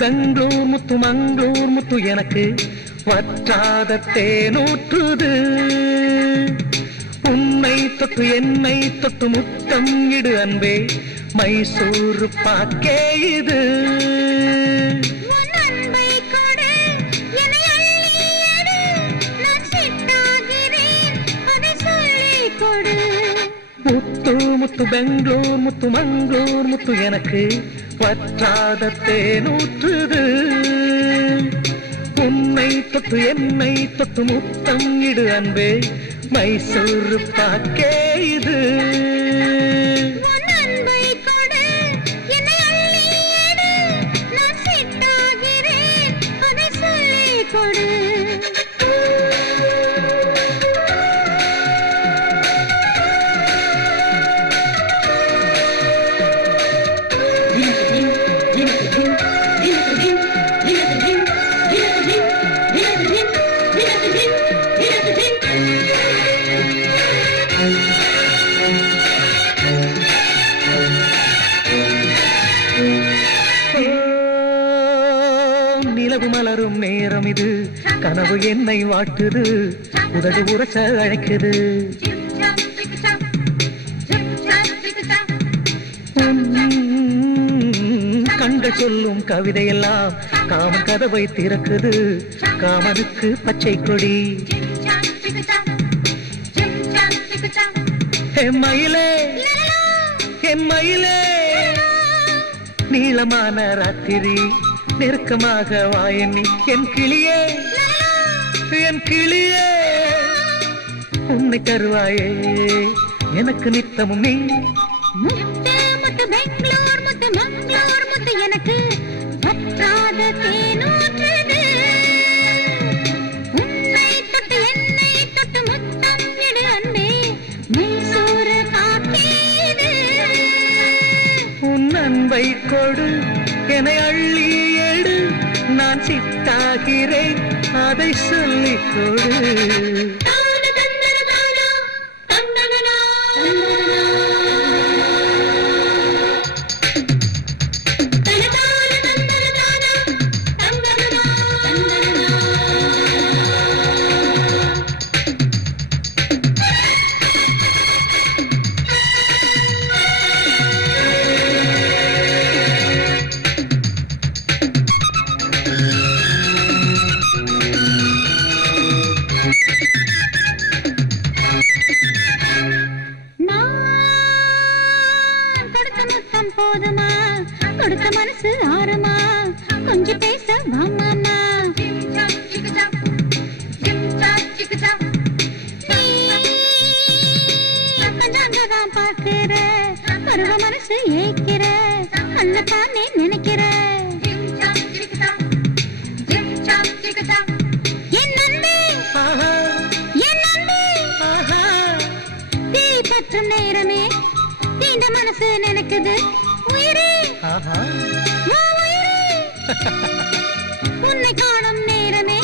பெங்களூர் முத்து மங்களூர் முத்து எனக்கு வற்றாத தேனூற்றுது. உன்னை தொட்டு என்னை தொட்டு முத்தம் இடு அன்பே மைசூர் பாக்கே இது. முத்து முத்து பெங்களூர் முத்து மங்களூர் முத்து எனக்கு வற்றாத தேனூற்றுது. உன்னை தொட்டு என்னை தொட்டு முத்தம் இடு அன்பே மைசூர் பாக்கே இது. நிலவு மலரும் நேரம் இது கனவு என்னை வாட்டுது உதடு உரச அழைக்குது. கண்கள் சொல்லும் கவிதையெல்லாம் காமன் கதவை திறக்குது. காமனுக்கு பச்சை கொடி மயிலே மயிலே நீளமான ராத்திரி நெருக்கமாக வாயனி என் கிளியே என் கிளியே உன்னை தருவாயே எனக்கு நித்தமும் நீ. முத்து முத்து பெங்களூர் முத்து மங்களூர் முத்து எனக்கு வற்றாத தேனூற்றுது. உன்னை தொட்டு என்னை தொட்டு முத்தம் இடு அன்பே மைசூர் பாக்கே இது. உன் அன்பை கொடு என்னை அள்ளி எடு நான் சித்தாகிறேன் அதை சொல்லிக் கொடு. போதுமா கொடுத்த மனசு ஆறுமா கொஞ்சம் பேச வாமாமா. பஞ்சாங்கதான் பார்க்கிற பருவ மனசு ஏக்கிற அல்லத்தானே நினைக்கிற என் நன்பே என் நன்பே தீ பற்றும் நேரமே தீண்ட மனசு நினைக்குது உயிரே உன்னை காணும் நேரமே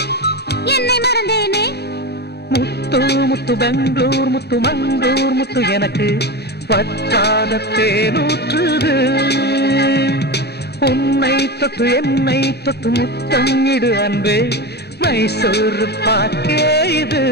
என்னை மறந்தேனே. முத்து முத்து பெங்களூர் முத்து மங்களூர் முத்து எனக்கு வற்றாத தேனூற்றுது. உன்னை தொட்டு என்னை தொட்டு முத்தம் இடு அன்பே மைசூர் பாக்கே இது.